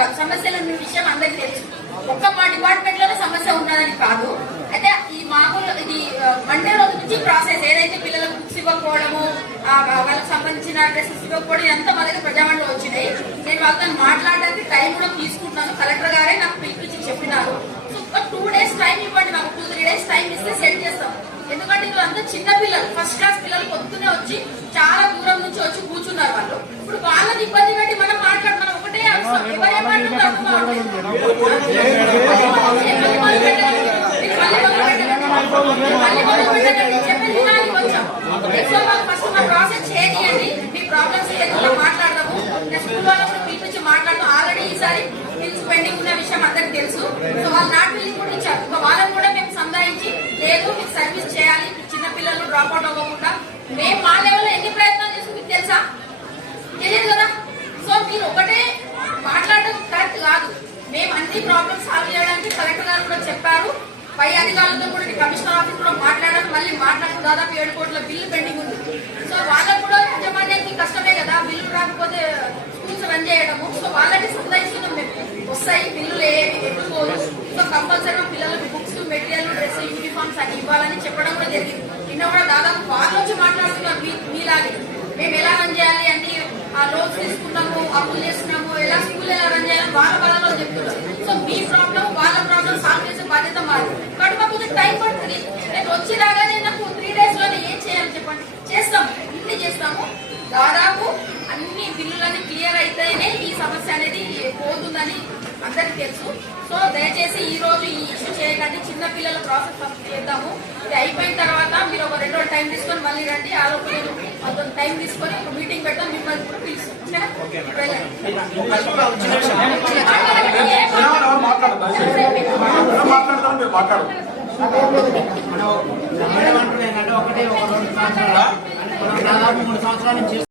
కాదు సమస్యలు ఉన్న విషయం అందరికీ తెలుసు. ఒక్క మా డిపార్ట్మెంట్లోనే సమస్య ఉన్నదని కాదు. అయితే ఈ మాకు ఇది మండే రోజు నుంచి ప్రాసెస్ ఏదైతే పిల్లలకు బుక్స్ ఇవ్వకపోవడము వాళ్ళకి సంబంధించిన డ్రెస్సెస్ ఇవ్వకపోవడం ఎంత మా దగ్గర వచ్చినాయి నేను వాళ్ళతో మాట్లాడడానికి టైం కూడా తీసుకుంటున్నాను. కలెక్టర్ గారే నాకు పిలిపించి చెప్పినారు. సో టూ డేస్ టైం ఇవ్వండి మాకు టూ త్రీ డేస్ టైం ఇస్తే సెట్ చేస్తాం. ఎందుకంటే ఇది అంతా చిన్న పిల్లలు ఫస్ట్ క్లాస్ పిల్లలు పొద్దునే వచ్చి చాలా దూరం నుంచి వచ్చి కూర్చున్నారు వాళ్ళు ఇప్పుడు వాళ్ళని ఇబ్బంది పెట్టి మనం మాట్లాడు మనం ఒకటే అవసరం ఎవరు ఏం మాట్లాడుతుందో అర్థం అవ్వట్లేదు. మళ్ళీ మొదలు పెట్టండి. మీరు మళ్ళీ మొదలు పెట్టండి. మళ్ళీ మొదలు పెట్టండి. చెప్పేది వినాలి కొంచెం. సో వాళ్ళు ఫస్ట్ మా ప్రాసెస్ చేయనియండి మీ ప్రాబ్లమ్స్ ఏదో మాట్లాడదాము నేను స్కూల్ వాళ్ళని కూడా పిలిపించి మాట్లాడదాం ఆల్రెడీ ఈసారి బిల్స్ పెండింగ్ ఉన్న విషయం అందరికి తెలుసు సో వాళ్ళు నాట్ బిల్లింగ్ కూడా ఇచ్చారు ఇంకా వాళ్ళని కూడా మేము సంధాయించి లేదు మీకు సర్వీస్ చేయాలి చిన్న పిల్లలు డ్రాప్ అవుట్ అవ్వకుండా మేము మా లెవెల్లో ఎన్ని ప్రయత్నాలు చేసి మీకు తెలుసా తెలియదు కదా సో మీరు ఒకటే మాట్లాడడం కరెక్ట్ కాదు మేము అన్ని ప్రాబ్లమ్స్ సాల్వ్ చేయడానికి కలెక్టర్ గారు కూడా చెప్పారు పై అధికారులతో కూడా కమిషనర్ ఆఫీస్ కూడా మాట్లాడాలి మళ్ళీ మాట్లాడుతూ దాదాపు ఏడు కోట్ల బిల్లు పెండింగ్ ఉంది. సో వాళ్ళకు కూడా యాజమాన్యానికి కష్టమే కదా. బిల్లు రాకపోతే స్కూల్స్ రన్ చేయడము. సో వాళ్ళకి సంతరిస్తున్నాం మేము. వస్తాయి బిల్లులు ఏ- ఎప్పుడు సో కంపల్సరీగా పిల్లలకు బుక్స్ మెటీరియల్ డ్రెస్ యూనిఫామ్స్ అన్ని ఇవ్వాలని చెప్పడం కూడా జరిగింది. నిన్న కూడా దాదాపు వాళ్ళు వచ్చి మాట్లాడుతున్నారు మీ- మీలాగే. మేము ఎలా రన్ చేయాలి అన్ని ఆ లోన్స్ తీసుకున్నాము అప్పులు చేస్తున్నాము ఎలా స్కూల్ ఎలా రన్ చేయాలి వాళ్ళ వాళ్ళలో చెప్తున్నారు. సో మీ ప్రాబ్లం వాళ్ళ ప్రాబ్లం సాల్వ్ చేసే బాధ్యత బిల్లులన్నీ క్లియర్ అయితేనే ఈ సమస్య అనేది పోతుందని అందరికి తెలుసు సో దయచేసి ఈ రోజు ఈ ఇష్యూ చేయకండి చిన్న పిల్లల ప్రాసెస్ ఫస్ట్ చేద్దాము ఇది అయిపోయిన తర్వాత మీరు ఒక రెండు రోజులు టైం తీసుకొని మళ్ళీ రండి ఆ లోపు నేను కొంత టైం తీసుకొని ఒక మీటింగ్ పెడతాం మిమ్మల్ని కూడా పిలుస్తాం ఒకటి ఒక రెండు సంవత్సరాలు దాదాపు మూడు సంవత్సరాల నుంచి